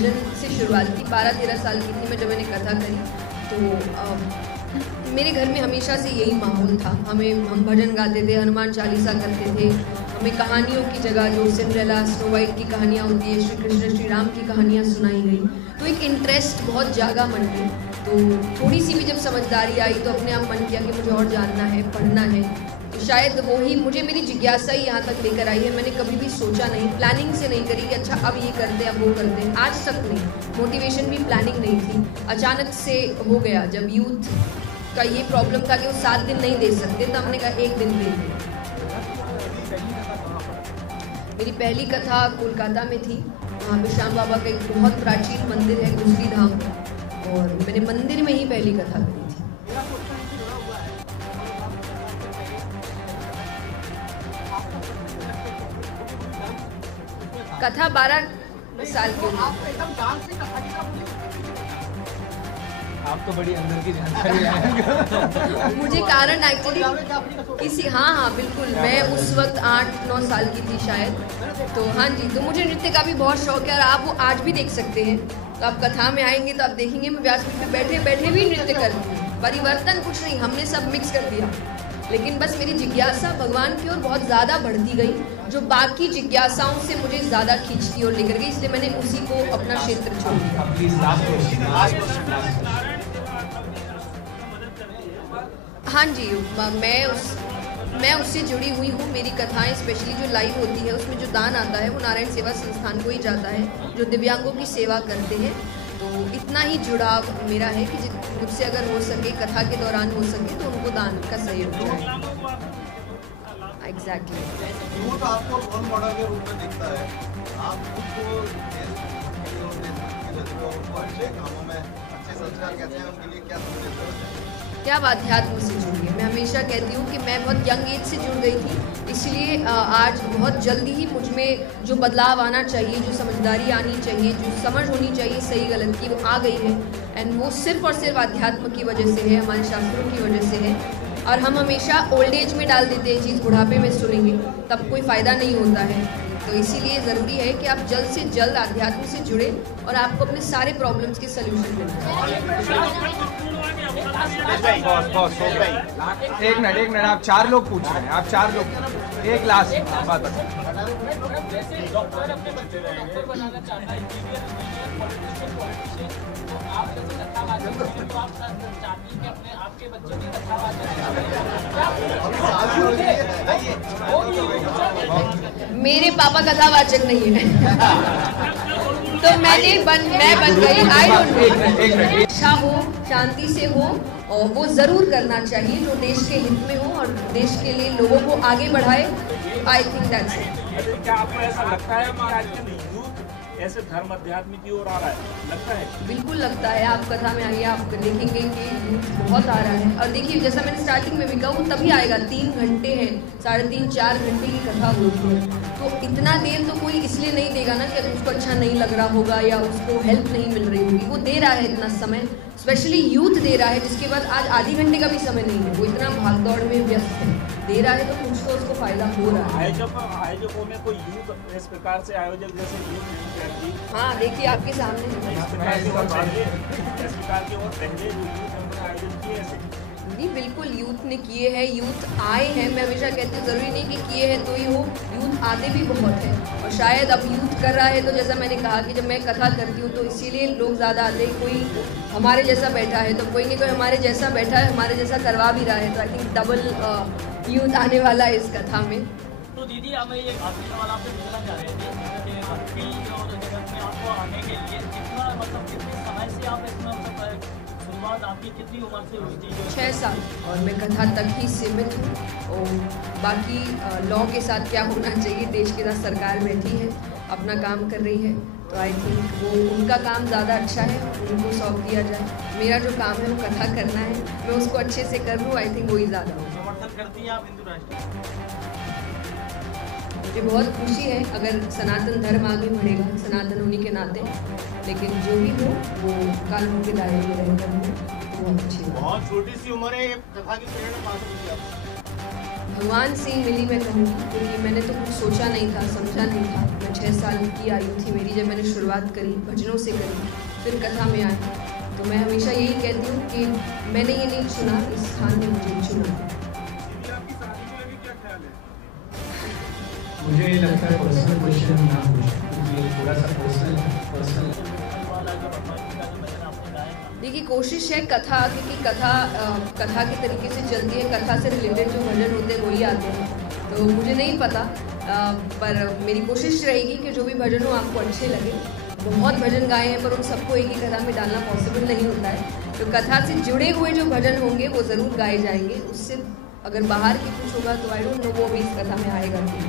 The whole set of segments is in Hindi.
भजन से शुरुआत की। 12-13 साल की थी मैं जब मैंने कथा करी। तो मेरे घर में हमेशा से यही माहौल था। हम भजन गाते थे, हनुमान चालीसा करते थे। हमें कहानियों की जगह जो सिंड्रेला, स्नो वाइट की कहानियाँ होती है, श्री कृष्ण श्री राम की कहानियाँ सुनाई गई। तो एक इंटरेस्ट बहुत जागा मन में। तो थोड़ी सी भी जब समझदारी आई तो अपने आप मन किया कि मुझे और जानना है, पढ़ना है। तो शायद वो ही मुझे, मेरी जिज्ञासा ही यहाँ तक लेकर आई है। मैंने कभी भी सोचा नहीं, प्लानिंग से नहीं करी कि अच्छा अब ये करते अब वो करते हैं, आज तक नहीं। मोटिवेशन भी प्लानिंग नहीं थी, अचानक से हो गया। जब यूथ का ये प्रॉब्लम था कि वो 7 दिन नहीं दे सकते, तो हमने कहा 1 दिन दे दें। मेरी पहली कथा कोलकाता में थी। वहाँ पे श्याम बाबा का एक बहुत प्राचीन मंदिर है, गुजरी धाम, और मैंने मंदिर में ही पहली कथा करी थी। कथा 12 साल की उम्र। आप तो बड़ी अंदर की जानकारी है। मुझे कारण एक्चुअली किसी हाँ बिल्कुल, मैं उस वक्त 8-9 साल की थी शायद। तो हाँ जी, तो मुझे नृत्य का भी बहुत शौक है और आप वो आज भी देख सकते हैं। तो आप कथा में आएंगे तो आप देखेंगे मैं व्यासपीठ पे बैठे बैठे भी नृत्य करती हूँ। परिवर्तन कुछ नहीं, हमने सब मिक्स कर दिया। लेकिन बस मेरी जिज्ञासा भगवान की ओर बहुत ज़्यादा बढ़ती गई, जो बाकी जिज्ञासाओं से मुझे ज़्यादा खींचती और लेकर गई, इसलिए मैंने उसी को अपना क्षेत्र छोड़ दिया। हाँ जी, मैं उससे जुड़ी हुई हूँ। मेरी कथाएं स्पेशली जो लाइव होती है उसमें जो दान आता है वो नारायण सेवा संस्थान को ही जाता है, जो दिव्यांगों की सेवा करते हैं। तो इतना ही जुड़ाव मेरा है कि मुझसे अगर हो सके, कथा के दौरान हो सके, तो उनको दान का सहयोग जाए। एग्जैक्टली। यूथ आपको रोल मॉडल के रूप में दिखता है। आप उनको अच्छे कामों में, अच्छे संस्कार कहते हैं, उनके लिए क्या संदेश देते हैं? क्या अध्यात्म से जुड़ी है। मैं हमेशा कहती हूँ कि मैं बहुत यंग एज से जुड़ गई थी, इसलिए आज बहुत जल्दी ही मुझ में जो बदलाव आना चाहिए, जो समझदारी आनी चाहिए, जो समझ होनी चाहिए सही गलत की, वो आ गई है। एंड वो सिर्फ और सिर्फ अध्यात्म की वजह से है, हमारे शास्त्रों की वजह से है। और हम हमेशा ओल्ड एज में डाल देते हैं चीज़, बुढ़ापे में सुनेंगे तब कोई फ़ायदा नहीं होता है। तो इसीलिए ज़रूरी है कि आप जल्द से जल्द अध्यात्म से जुड़े और आपको अपने सारे प्रॉब्लम्स के सल्यूशन मिल। एक मिनट, आप 4 लोग पूछ रहे हैं, आप 4 लोग, एक लास्ट बात। मेरे पापा कथावाचक नहीं है। तो मैं बन गई। I don't know. अच्छा हो, शांति से हो, और वो ज़रूर करना चाहिए जो देश के हित में हो और देश के लिए लोगों को आगे बढ़ाए। I think that's it. क्या आपको ऐसा लगता है कि आज के यूथ ऐसे धर्म अध्यात्म की ओर आ रहा है? लगता है? बिल्कुल लगता है। आप कथा में आइए, आप देखेंगे कि यूथ बहुत आ रहा है। और देखिए, जैसा मैंने स्टार्टिंग में भी कहा, वो तभी आएगा। 3 घंटे हैं, 3.5-4 घंटे की कथा होती है। तो इतना देर तो कोई इसलिए नहीं देगा ना कि उसको अच्छा नहीं लग रहा होगा या उसको हेल्प नहीं मिल रही होगी। वो दे रहा है इतना समय, स्पेशली यूथ दे रहा है, जिसके बाद आज आधी घंटे का भी समय नहीं है। वो इतना भाग दौड़ में व्यस्त है, दे रहा है तो कुछ तो उसको फायदा हो रहा है। आयोजकों में कोई यूथ इस प्रकार से आयोजक जैसे यूथ, हाँ देखिए आपके सामने इस प्रकार की और पहले जो यूथ हमने आयोजन किए ऐसे नहीं, बिल्कुल यूथ ने किए हैं, यूथ आए हैं। मैं हमेशा कहती हूँ ज़रूरी नहीं कि किए हैं तो ही हो, यूथ आते भी बहुत हैं। और शायद अब यूथ कर रहा है तो जैसा मैंने कहा कि जब मैं कथा करती हूँ तो इसीलिए लोग ज़्यादा आते हैं। कोई हमारे जैसा बैठा है तो कोई नहीं, कोई हमारे जैसा बैठा है, हमारे जैसा करवा भी रहा है। तो आई थिंक डबल यूथ आने वाला है इस कथा में। तो दीदी, हमें ये सवाल आपसे पूछना चाह रहे थे कि भक्ति और जगत में आपको आने के लिए कितना, मतलब कितने समय से आप इसमें, मतलब शुरुआत आपकी कितनी उम्र से हुई थी? 6 साल। और मैं कथा तक ही सीमित हूँ। और बाकी लॉ के साथ क्या होना चाहिए, देश के साथ सरकार बैठी है, अपना काम कर रही है। तो आई थिंक वो उनका काम ज़्यादा अच्छा है, उनको सौंप दिया जाए। मेरा जो काम है वो कथा करना है, मैं उसको अच्छे से कर लूँ। आई थिंक वही ज़्यादा हो। समर्थन करती हैं आप हिंदू राष्ट्र? मुझे बहुत खुशी है अगर सनातन धर्म आगे बढ़ेगा, सनातन होने के नाते। लेकिन जो भी हो वो कानून के दायरे में रहकर हो, बहुत अच्छी बात। बहुत छोटी सी उम्र है, कथा की प्रेरणा कहाँ से मिली आपको? भगवान से ही मिली मैं कहूँगी, क्योंकि मैंने तो कुछ सोचा नहीं था, समझा नहीं था। मैं 6 साल की आयु थी मेरी जब मैंने शुरुआत करी, भजनों से करी, फिर कथा में आई। तो मैं हमेशा यही कहती हूँ कि मैंने ये नहीं चुना, इस स्थान ने मुझे चुना। मुझे लगता है पर्सनल क्वेश्चन ना पूछें, क्योंकि ये थोड़ा सा पर्सनल देखिए, कोशिश है कथा, क्योंकि कथा के तरीके से चलती है, कथा से रिलेटेड जो भजन होते हैं वही आते हैं। तो मुझे नहीं पता, पर मेरी कोशिश रहेगी कि जो भी भजन हो आपको अच्छे लगे। बहुत भजन गाए हैं पर उन सबको एक ही कथा में डालना पॉसिबल नहीं होता है। तो कथा से जुड़े हुए जो भजन होंगे वो ज़रूर गाए जाएंगे। उससे अगर बाहर की कुछ होगा तो आई डोंट नो, वो भी इस कथा में आएगा नहीं।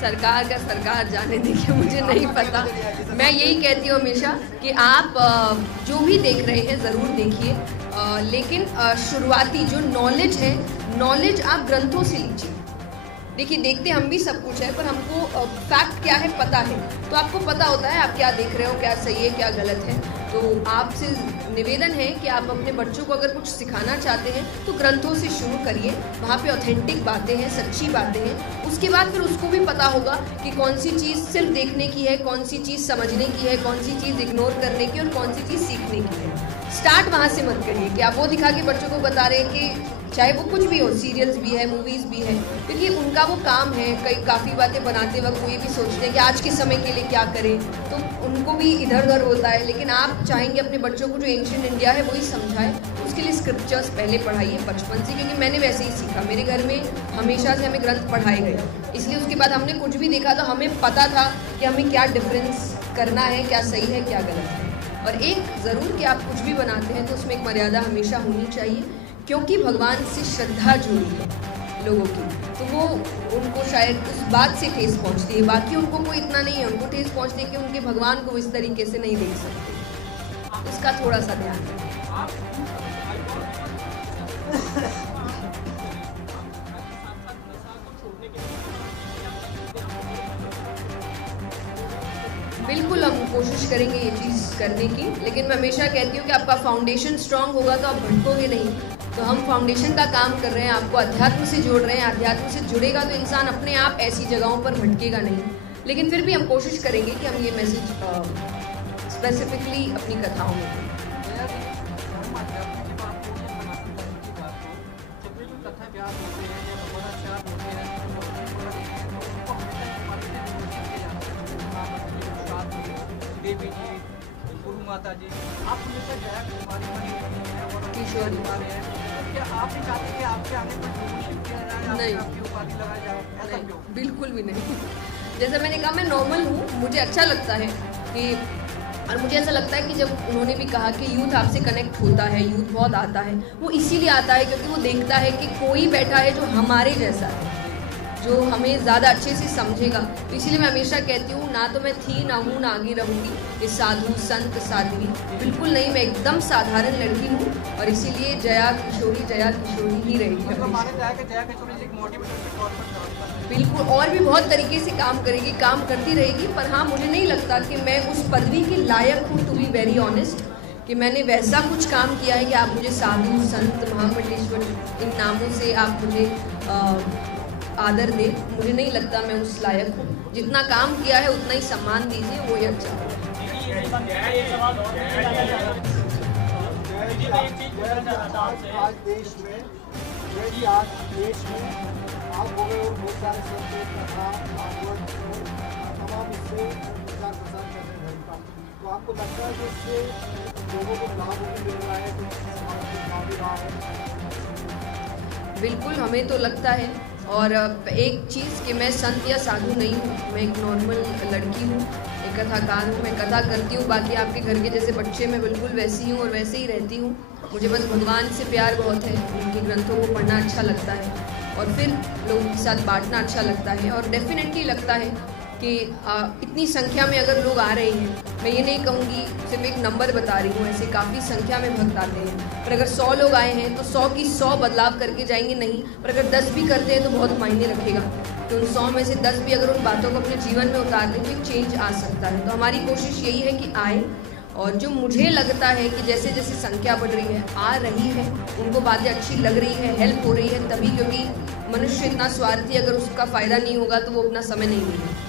सरकार जाने देखिए, मुझे नहीं पता। मैं यही कहती हूँ हमेशा कि आप जो भी देख रहे हैं ज़रूर देखिए, लेकिन शुरुआती जो नॉलेज है, नॉलेज आप ग्रंथों से लीजिए। देखिए, देखते हम भी सब कुछ है, पर हमको फैक्ट क्या है पता है। तो आपको पता होता है आप क्या देख रहे हो, क्या सही है क्या गलत है। तो आपसे निवेदन है कि आप अपने बच्चों को अगर कुछ सिखाना चाहते हैं तो ग्रंथों से शुरू करिए। वहाँ पे ऑथेंटिक बातें हैं, सच्ची बातें हैं। उसके बाद फिर उसको भी पता होगा कि कौन सी चीज़ सिर्फ देखने की है, कौन सी चीज़ समझने की है, कौन सी चीज़ इग्नोर करने की और कौन सी चीज़ सीखने की है। स्टार्ट वहाँ से मत करिए कि आप वो दिखा के बच्चों को बता रहे हैं कि चाहे वो कुछ भी हो, सीरियल्स भी है, मूवीज़ भी है, क्योंकि उनका वो काम है। काफ़ी बातें बनाते वक्त वो ये भी सोचते हैं कि आज के समय के लिए क्या करें, तो उनको भी इधर उधर होता है। लेकिन आप चाहेंगे अपने बच्चों को जो एंशिएंट इंडिया है वही समझाए, उसके लिए स्क्रिप्चर्स पहले पढ़ाइए बचपन से, क्योंकि मैंने वैसे ही सीखा। मेरे घर में हमेशा से हमें ग्रंथ पढ़ाए गए, इसलिए उसके बाद हमने कुछ भी देखा तो हमें पता था कि हमें क्या डिफरेंस करना है, क्या सही है क्या गलत है। और एक ज़रूर कि आप कुछ भी बनाते हैं तो उसमें एक मर्यादा हमेशा होनी चाहिए, क्योंकि भगवान से श्रद्धा जुड़ी है लोगों की, तो वो उनको शायद उस बात से ठेस पहुंचती है। बाकी उनको कोई इतना नहीं है, उनको ठेस पहुंचती है कि उनके भगवान को इस तरीके से नहीं देख सकते। उसका थोड़ा सा ध्यान रखें। बिल्कुल हम कोशिश करेंगे ये चीज़ करने की, लेकिन मैं हमेशा कहती हूँ कि आपका फाउंडेशन स्ट्रांग होगा तो आप भटकोगे नहीं। तो हम फाउंडेशन का काम कर रहे हैं, आपको अध्यात्म से जोड़ रहे हैं। अध्यात्म से जुड़ेगा तो इंसान अपने आप ऐसी जगहों पर भटकेगा नहीं। लेकिन फिर भी हम कोशिश करेंगे कि हम ये मैसेज स्पेसिफिकली अपनी कथाओं में दें। देवी जी, गुरु माता जी, आप हमेशा जया कुमारी बनी हुई हैं और किशोरी हैं, तो क्या आप नहीं चाहते कि आपके आने पर प्रमोशन किया जाए, नहीं, आपकी उपाधि लगाई जाए? ऐसा क्यों? बिल्कुल भी नहीं। जैसा मैंने कहा, मैं नॉर्मल हूँ, मुझे अच्छा लगता है कि, और मुझे ऐसा लगता है कि जब उन्होंने भी कहा कि यूथ आपसे कनेक्ट होता है, यूथ बहुत आता है, वो इसीलिए आता है क्योंकि वो देखता है कि कोई बैठा है जो हमारे जैसा है, जो हमें ज़्यादा अच्छे से समझेगा। तो इसीलिए मैं हमेशा कहती हूँ, ना तो मैं थी, ना हूँ, ना आगे रहूँगी ये साधु संत साध्वी, बिल्कुल नहीं। मैं एकदम साधारण लड़की हूँ और इसीलिए जया किशोरी ही रहेगी। तो माना जाए कि जया किशोरी जी एक मोटिवेटर के तौर पर काम कर रहे हैं। बिल्कुल, और भी बहुत तरीके से काम करेगी, काम करती रहेगी। पर हाँ, मुझे नहीं लगता कि मैं उस पदवी के लायक हूँ, टू बी वेरी ऑनेस्ट, कि मैंने वैसा कुछ काम किया है कि आप मुझे साधु संत महामंडलेश्वर इन नामों से आप मुझे आदर दे। मुझे नहीं लगता मैं उस लायक हूँ। जितना काम किया है उतना ही सम्मान दीजिए, वो ही अच्छा होगा। आज देश में आप बोले और बहुत सारे संत कथा भागवत तमाम इससे प्रचार प्रसार कर रहे हैं धर्म का, तो आपको लगता है कि इससे लोगों को लाभ भी मिल रहा है, कुछ समाज को लाभ भी रहा है? बिल्कुल, हमें तो लगता है। और एक चीज़ कि मैं संत या साधु नहीं हूँ, मैं एक नॉर्मल लड़की हूँ, एक कथाकार हूँ, मैं कथा करती हूँ। बाकी आपके घर के जैसे बच्चे मैं बिल्कुल वैसी हूँ और वैसे ही रहती हूँ। मुझे बस भगवान से प्यार बहुत है, उनके ग्रंथों को पढ़ना अच्छा लगता है और फिर लोगों के साथ बांटना अच्छा लगता है। और डेफिनेटली लगता है कि इतनी संख्या में अगर लोग आ रहे हैं, मैं ये नहीं कहूँगी, सिर्फ एक नंबर बता रही हूँ, ऐसे काफ़ी संख्या में भक्त आते हैं। पर अगर 100 लोग आए हैं तो 100 की 100 बदलाव करके जाएंगे नहीं, पर अगर 10 भी करते हैं तो बहुत मायने रखेगा। तो उन 100 में से 10 भी अगर उन बातों को अपने जीवन में उतार दें तो एक चेंज आ सकता है। तो हमारी कोशिश यही है कि आए और जो मुझे लगता है कि जैसे जैसे संख्या बढ़ रही है, आ रही है, उनको बातें अच्छी लग रही है, हेल्प हो रही है, तभी, क्योंकि मनुष्य इतना स्वार्थी, अगर उसका फ़ायदा नहीं होगा तो वो अपना समय नहीं देगा।